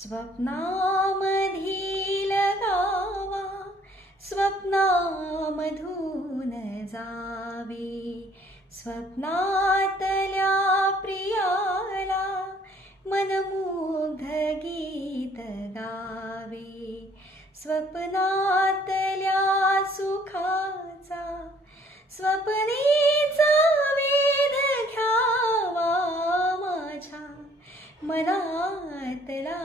स्वप्नामधील गावा स्वप्नामधून जावे, स्वप्नातल्या प्रियाला मनमुग्ध गीत गावे, स्वप्नातल्या सुखाचा स्वप्नेचा वेध घ्यावा, माझ्या मनातला